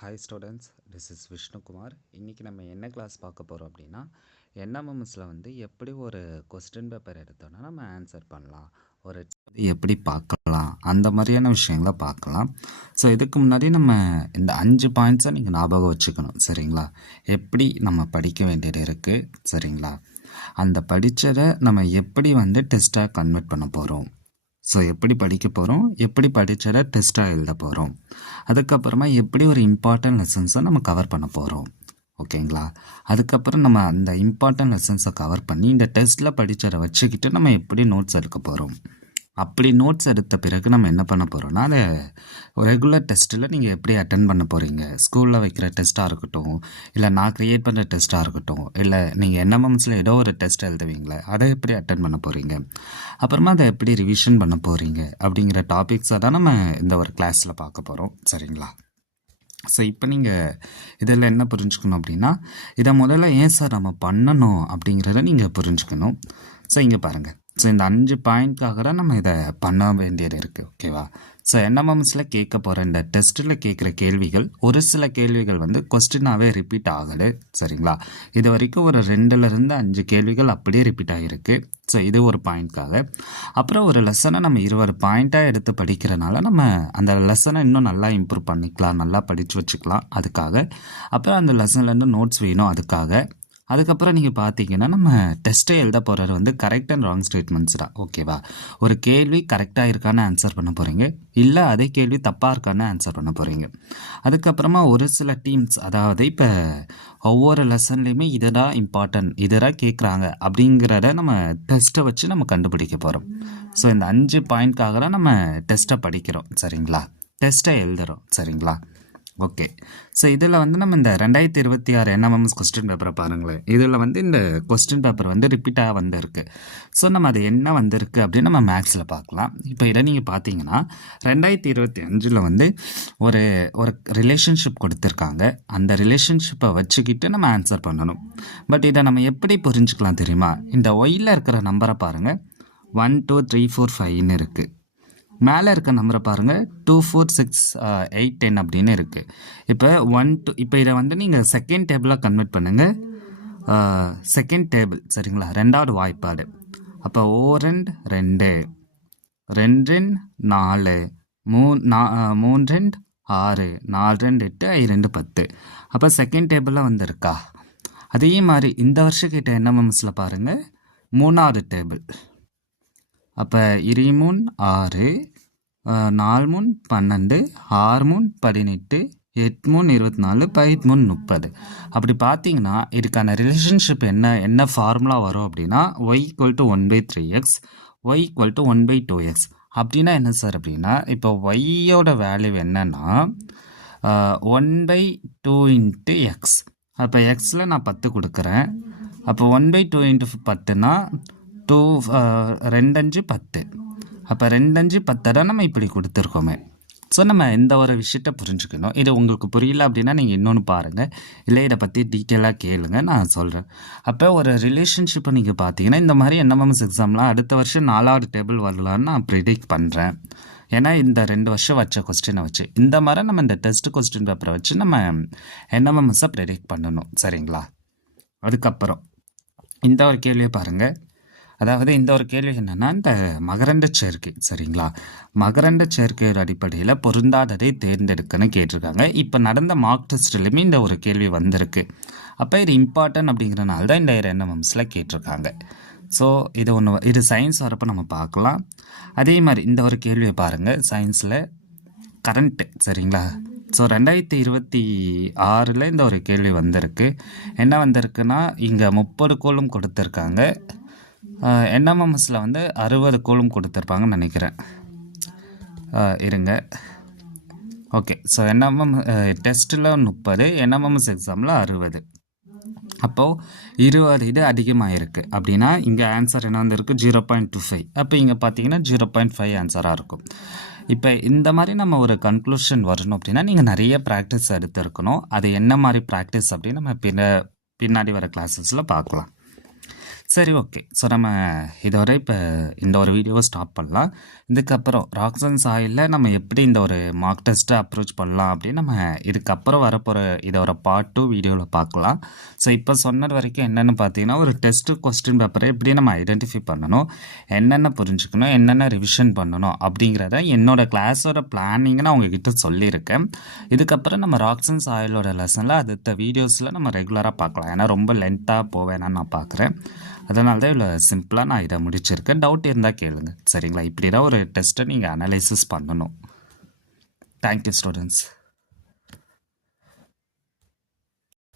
Hi students, this is Vishnukumar. இன்றைக்கி நம்ம என்ன கிளாஸ் பார்க்க போகிறோம் அப்படின்னா, என்எம்எம்எஸில் வந்து எப்படி ஒரு கொஸ்டின் பேப்பர் எடுத்தோன்னா நம்ம ஆன்சர் பண்ணலாம், ஒரு எப்படி பார்க்கலாம், அந்த மாதிரியான விஷயங்களை பார்க்கலாம். ஸோ இதுக்கு முன்னாடி நம்ம இந்த 5 பாயிண்ட்ஸை நீங்கள் ஞாபகம் வச்சுக்கணும், சரிங்களா? எப்படி நம்ம படிக்க வேண்டியது இருக்குது, சரிங்களா? அந்த படித்ததை நம்ம எப்படி வந்து டெஸ்ட்டாக கன்வெர்ட் பண்ண போகிறோம், ஸோ எப்படி படிக்க போகிறோம், எப்படி படித்ததை டெஸ்ட்டாக எழுத போகிறோம், அதுக்கப்புறமா எப்படி ஒரு இம்பார்ட்டன்ட் லெசன்ஸை நம்ம கவர் பண்ண போகிறோம், ஓகேங்களா? அதுக்கப்புறம் நம்ம அந்த இம்பார்ட்டன்ட் லெசன்ஸை கவர் பண்ணி இந்த டெஸ்ட்டில் படித்ததை வச்சுக்கிட்டு நம்ம எப்படி நோட்ஸ் எடுக்க போகிறோம். அப்படி நோட்ஸ் எடுத்த பிறகு நம்ம என்ன பண்ண போகிறோம்னா, அதை ரெகுலர் டெஸ்ட்டில் நீங்கள் எப்படி அட்டன் பண்ண போகிறீங்க, ஸ்கூலில் வைக்கிற டெஸ்ட்டாக இருக்கட்டும், இல்லை நான் க்ரியேட் பண்ணுற டெஸ்ட்டாக இருக்கட்டும், இல்லை நீங்கள் என்எம்எம்ஸில் ஏதோ ஒரு டெஸ்ட் எழுதுவீங்களே, அதை எப்படி அட்டன் பண்ண போகிறீங்க, அப்புறமா அதை எப்படி ரிவிஷன் பண்ண போகிறீங்க அப்படிங்கிற டாபிக்ஸை தான் நம்ம இந்த ஒரு கிளாஸில் பார்க்க போகிறோம், சரிங்களா? ஸோ இப்போ நீங்கள் இதில் என்ன புரிஞ்சுக்கணும் அப்படின்னா, இதை முதல்ல ஏன் சார் நம்ம பண்ணணும் அப்படிங்கிறத நீங்கள் புரிஞ்சுக்கணும். ஸோ இங்கே பாருங்கள், ஸோ இந்த 5 பாயிண்ட்காக தான் நம்ம இதை பண்ண வேண்டியது இருக்குது, ஓகேவா? ஸோ என்எம்எம்ஸில் கேட்க போகிற இந்த டெஸ்ட்டில் கேட்குற கேள்விகள், ஒரு சில கேள்விகள் வந்து கொஸ்டினாகவே ரிப்பீட் ஆகலை, சரிங்களா? இது வரைக்கும் ஒரு 2லேருந்து 5 கேள்விகள் அப்படியே ரிப்பீட் ஆகிருக்கு. ஸோ இது ஒரு பாயிண்ட்காக. அப்புறம் ஒரு லெசனை நம்ம 20 பாயிண்ட்டாக எடுத்து படிக்கிறனால நம்ம அந்த லெசனை இன்னும் நல்லா இம்ப்ரூவ் பண்ணிக்கலாம், நல்லா படித்து வச்சுக்கலாம், அதுக்காக. அப்புறம் அந்த லெசன்லேருந்து நோட்ஸ் வேணும், அதுக்காக. அதுக்கப்புறம் நீங்கள் பார்த்தீங்கன்னா நம்ம டெஸ்ட்டை எழுத போகிறது வந்து கரெக்ட் அண்ட் ராங் ஸ்டேட்மெண்ட்ஸ் தான், ஓகேவா? ஒரு கேள்வி கரெக்டாக இருக்கான்னு ஆன்சர் பண்ண போகிறீங்க, இல்லை அதே கேள்வி தப்பாக இருக்கான்னு ஆன்சர் பண்ண போகிறீங்க. அதுக்கப்புறமா ஒரு சில டீம்ஸ், அதாவது இப்போ ஒவ்வொரு லெசன்லேயுமே இதுதான் இம்பார்ட்டன்ட், இதுதான் கேட்குறாங்க அப்படிங்கிறத நம்ம டெஸ்ட்டை வச்சு நம்ம கண்டுபிடிக்க போகிறோம். ஸோ இந்த 5 பாயிண்ட்காக தான் நம்ம டெஸ்ட்டை படிக்கிறோம், சரிங்களா? டெஸ்ட்டை எழுதுகிறோம், சரிங்களா? ஓகே. ஸோ இதில் வந்து நம்ம இந்த 2026 என்எம்எம்எஸ் கொஸ்டின் பேப்பரை பாருங்களேன். இதில் வந்து இந்த கொஸ்டின் பேப்பர் வந்து ரிப்பீட்டாக வந்திருக்கு. ஸோ நம்ம அது என்ன வந்திருக்கு அப்படின்னு நம்ம மேக்ஸில் பார்க்கலாம். இப்போ இதை நீங்கள் பார்த்தீங்கன்னா 2025 வந்து ஒரு ஒரு ரிலேஷன்ஷிப் கொடுத்துருக்காங்க. அந்த ரிலேஷன்ஷிப்பை வச்சுக்கிட்டு நம்ம ஆன்சர் பண்ணணும். பட் இதை நம்ம எப்படி புரிஞ்சுக்கலாம் தெரியுமா? இந்த ஒயில் இருக்கிற நம்பரை பாருங்கள், 1 2 3 4 5ன்னு இருக்குது. மேலே இருக்க நம்பரை பாருங்கள், 2 4 6 8 10 அப்படின்னு இருக்குது. இப்போ 1 2, இப்போ இதை வந்து நீங்கள் செகண்ட் டேபிளாக கன்வெர்ட் பண்ணுங்கள். செகண்ட் டேபிள், சரிங்களா? 2வது வாய்ப்பாடு. அப்போ 2 2 2 4 3 6 4 8 5 10. அப்போ செகண்ட் டேபிளில் வந்திருக்கா? அதே மாதிரி இந்த வருஷம் கிட்ட என்எம்எம்எஸில் பாருங்கள், 3வது டேபிள். அப்போ 2 3 6 4 3 12 6 3 18 8 3 24 5 3 30. அப்படி பார்த்தீங்கன்னா இதுக்கான ரிலேஷன்ஷிப் என்ன ஃபார்முலா வரும் அப்படின்னா, y = 1/3x, y = 1/2x. அப்படின்னா என்ன சார் அப்படின்னா, இப்போ ஒய்யோட வேல்யூ என்னன்னா 1/2 × x. அப்போ எக்ஸில் நான் 10 கொடுக்குறேன். அப்போ 1/2 × 10னா 2 5 10. அப்போ 2 5 10 நம்ம இப்படி கொடுத்துருக்கோமே. ஸோ நம்ம இந்த ஒரு விஷயத்த புரிஞ்சுக்கணும். இது உங்களுக்கு புரியல அப்படின்னா நீங்கள் இன்னொன்று பாருங்கள், இல்லை இதை பற்றி டீட்டெயிலாக கேளுங்க, நான் சொல்கிறேன். அப்போ ஒரு ரிலேஷன்ஷிப்பை நீங்கள் பார்த்தீங்கன்னா இந்த மாதிரி என்எம்எம்எஸ் எக்ஸாம்லாம் அடுத்த வருஷம் 4வது டேபிள் வரலான்னு நான் ப்ரிடிக்ட் பண்ணுறேன். ஏன்னா இந்த 2 வருஷம் வச்ச கொஸ்டினை வச்சு இந்த மாதிரி நம்ம இந்த டெஸ்ட் கொஸ்டின் பேப்பரை வச்சு நம்ம என்எம்எம்எஸ்ஸை ப்ரிடிக்ட் பண்ணணும், சரிங்களா? அதுக்கப்புறம் இந்த ஒரு கேள்வியை பாருங்கள். அதாவது இந்த ஒரு கேள்வி என்னென்னா, இந்த மகரந்த சேர்க்கை, சரிங்களா? மகரந்த சேர்க்கையோட அடிப்படையில் பொருந்தாததை தேர்ந்தெடுக்கன்னு கேட்டிருக்காங்க. இப்போ நடந்த மார்க் டெஸ்ட்லையுமே இந்த ஒரு கேள்வி வந்திருக்கு. அப்போ இது இம்பார்ட்டன்ட் அப்படிங்கிறனால தான் இந்த என்எம்எம்ஸில் கேட்டிருக்காங்க. ஸோ இது சயின்ஸ் வரப்போ நம்ம பார்க்கலாம். அதே மாதிரி இந்த ஒரு கேள்வியை பாருங்கள், சயின்ஸில் கரண்ட்டு, சரிங்களா? ஸோ 2026 இந்த ஒரு கேள்வி வந்திருக்கு. என்ன வந்திருக்குன்னா, இங்கே 30 கோலும் கொடுத்துருக்காங்க. என்எம்எம்எஸில் வந்து 60 கோலும் கொடுத்துருப்பாங்கன்னு நினைக்கிறேன். இருங்க. ஓகே. ஸோ டெஸ்ட்டில் 30, என்எம்எம்எஸ் எக்ஸாமில் 60. அப்போது 20 இது அதிகமாக இருக்குது. அப்படின்னா இங்கே ஆன்சர் என்ன வந்திருக்கு? 0.25. அப்போ இங்கே பார்த்தீங்கன்னா 0.5 ஆன்சராக இருக்கும். இப்போ இந்த மாதிரி நம்ம ஒரு கன்க்ளூஷன் வரணும் அப்படின்னா நீங்கள் நிறைய ப்ராக்டிஸ் எடுத்துருக்கணும். அது என்ன மாதிரி ப்ராக்டிஸ் அப்படின்னு நம்ம பின்னாடி வர கிளாஸஸில் பார்க்கலாம். சரி, ஓகே. ஸோ நம்ம இதோட இப்போ இந்த ஒரு வீடியோவை ஸ்டாப் பண்ணலாம். இதுக்கப்புறம் ராக்ஸன் சாயில்ல நம்ம எப்படி இந்த ஒரு மார்க் டெஸ்ட்டை அப்ரோச் பண்ணலாம் அப்படின்னு நம்ம இதுக்கப்புறம் வரப்போகிற இதோட பார்ட் 2 வீடியோவில் பார்க்கலாம். ஸோ இப்போ சொன்னது வரைக்கும் என்னென்னு பார்த்தீங்கன்னா, ஒரு டெஸ்ட்டு கொஸ்டின் பேப்பரை எப்படி நம்ம ஐடென்டிஃபை பண்ணணும், என்னென்ன புரிஞ்சுக்கணும், என்னென்ன ரிவிஷன் பண்ணணும் அப்படிங்கிறத என்னோட கிளாஸோட பிளானிங்கை நான் உங்ககிட்ட சொல்லியிருக்கேன். இதுக்கப்புறம் நம்ம ராக்ஸன் சாயிலோட லெசனில் அடுத்த வீடியோஸில் நம்ம ரெகுலராக பார்க்கலாம். ஏன்னா ரொம்ப லென்த்தாக போவேன்னு நான் பார்க்குறேன். அதனால தான் இவ்வளோ சிம்பிளாக நான் இதை முடிச்சிருக்கேன். டவுட் இருந்தால் கேளுங்க. சரிங்களா? இப்படி தான் ஒரு டெஸ்ட்டை நீங்கள் அனலைசிஸ் பண்ணணும். Thank you students.